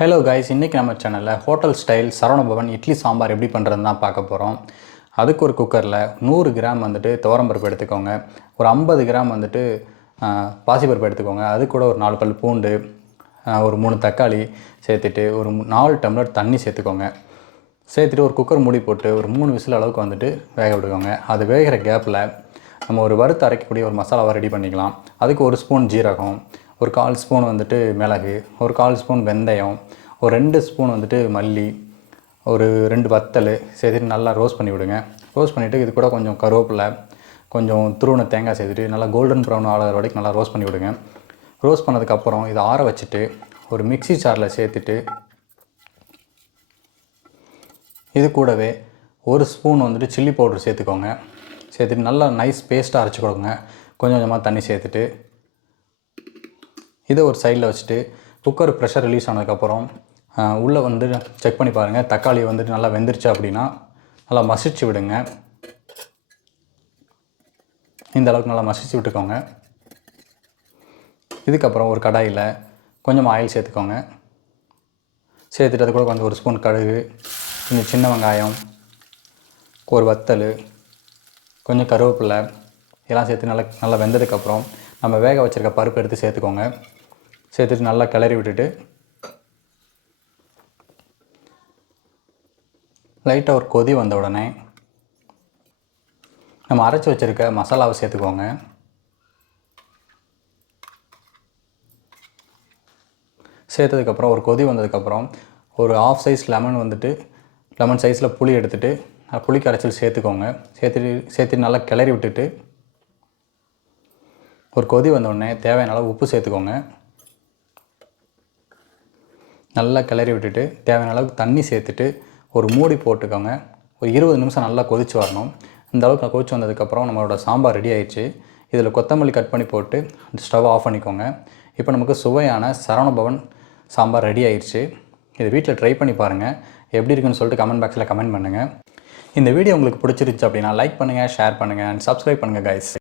Hello guys இன்றைக்கி நம்ம சேனலில் ஹோட்டல் ஸ்டைல் சரவணபவன் இட்லி சாம்பார் எப்படி பண்ணுறதுன்னு தான் பார்க்க போகிறோம் அதுக்கு ஒரு குக்கரில் நூறு கிராம் வந்துட்டு துவரம்பருப்பு எடுத்துக்கோங்க. ஒரு ஐம்பது கிராம் வந்துட்டு பாசிப்பருப்பு எடுத்துக்கோங்க. அது கூட ஒரு நாலு பல் பூண்டு ஒரு மூணு தக்காளி சேர்த்துட்டு ஒரு நாலு டம்ளர் தண்ணி சேர்த்துக்கோங்க. சேர்த்துட்டு ஒரு குக்கர் மூடி போட்டு ஒரு மூணு விசில் அளவுக்கு வந்துட்டு வேக விடுக்கோங்க அது வேகிற கேப்பில் நம்ம ஒரு வறுத்து அரைக்கக்கூடிய ஒரு மசாலாவை ரெடி பண்ணிக்கலாம். அதுக்கு ஒரு ஸ்பூன் ஜீரகம் ஒரு கால் ஸ்பூன் வந்துட்டு மிளகு ஒரு கால் ஸ்பூன் வெந்தயம் ஒரு ரெண்டு ஸ்பூன் வந்துட்டு மல்லி ஒரு ரெண்டு வத்தல் சேர்த்துட்டு நல்லா ரோஸ்ட் பண்ணி விடுங்க. ரோஸ்ட் பண்ணிவிட்டு இது கூட கொஞ்சம் கருவேப்பிலை கொஞ்சம் துருவன தேங்காய் சேர்த்துட்டு நல்லா கோல்டன் ப்ரௌன் ஆகிற வரைக்கும் நல்லா ரோஸ்ட் பண்ணி விடுங்க. ரோஸ்ட் பண்ணதுக்கப்புறம் இதை ஆற வச்சுட்டு ஒரு மிக்சி சாரில் சேர்த்துட்டு இது கூடவே ஒரு ஸ்பூன் வந்துட்டு சில்லி பவுடர் சேர்த்துக்கோங்க. சேர்த்துட்டு நல்லா நைஸ் பேஸ்ட்டாக அரைச்சி கொடுங்க. கொஞ்சம் கொஞ்சமாக தண்ணி சேர்த்துட்டு இதை ஒரு சைடில் வச்சுட்டு குக்கர் ப்ரெஷர் ரிலீஸ் ஆனதுக்கப்புறம் உள்ளே வந்து செக் பண்ணி பாருங்கள் தக்காளி வந்துட்டு நல்லா வெந்துருச்சு அப்படின்னா நல்லா மசிச்சு விடுங்க. இந்த அளவுக்கு நல்லா மசிச்சு விட்டுக்கோங்க. இதுக்கப்புறம் ஒரு கடாயில் கொஞ்சம் ஆயில் சேர்த்துக்கோங்க. சேர்த்துட்டு அது கூட கொஞ்சம் ஒரு ஸ்பூன் கடுகு கொஞ்சம் சின்ன வெங்காயம் ஒரு வத்தல் கொஞ்சம் கருவேப்பிலை இதெல்லாம் சேர்த்து நல்லா நல்லா வெந்ததுக்கப்புறம் நம்ம வேக வச்சிருக்க பருப்பு எடுத்து சேர்த்துக்கோங்க. சேர்த்துட்டு நல்லா கிளறி விட்டுட்டு லைட்டாக ஒரு கொதி வந்த உடனே நம்ம அரைச்சி வச்சிருக்க மசாலாவை சேர்த்துக்கோங்க. சேர்த்ததுக்கப்புறம் ஒரு கொதி வந்ததுக்கப்புறம் ஒரு ஆஃப் சைஸ் லெமன் வந்துட்டு லெமன் சைஸில் புளி எடுத்துகிட்டு புளி கரைச்சல் சேர்த்துக்கோங்க. சேர்த்துட்டு சேர்த்துட்டு நல்லா கிளறி விட்டுட்டு ஒரு கொதி வந்த உடனே தேவையான அளவு உப்பு சேர்த்துக்கோங்க. நல்லா கிளறி விட்டுட்டு தேவையான அளவுக்கு தண்ணி சேர்த்துட்டு ஒரு மூடி போட்டுக்கோங்க. ஒரு இருபது நிமிஷம் நல்லா கொதிச்சு வரணும். இந்த அளவுக்கு கொதிச்சு வந்ததுக்கப்புறம் நம்மளோட சாம்பார் ரெடி ஆயிடுச்சு. இதில் கொத்தமல்லி கட் பண்ணி போட்டு ஸ்டவ் ஆஃப் பண்ணிக்கோங்க. இப்போ நமக்கு சுவையான சரவணபவன் சாம்பார் ரெடி ஆயிடுச்சு. இதை வீட்டில் ட்ரை பண்ணி பாருங்கள் எப்படி இருக்குன்னு சொல்லிட்டு கமெண்ட் பாக்ஸில் கமெண்ட் பண்ணுங்கள் இந்த வீடியோ உங்களுக்கு பிடிச்சிருச்சு அப்படின்னா லைக் பண்ணுங்கள் ஷேர் பண்ணுங்கள் அண்ட் சப்ஸ்கிரைப் பண்ணுங்கள் கைஸ்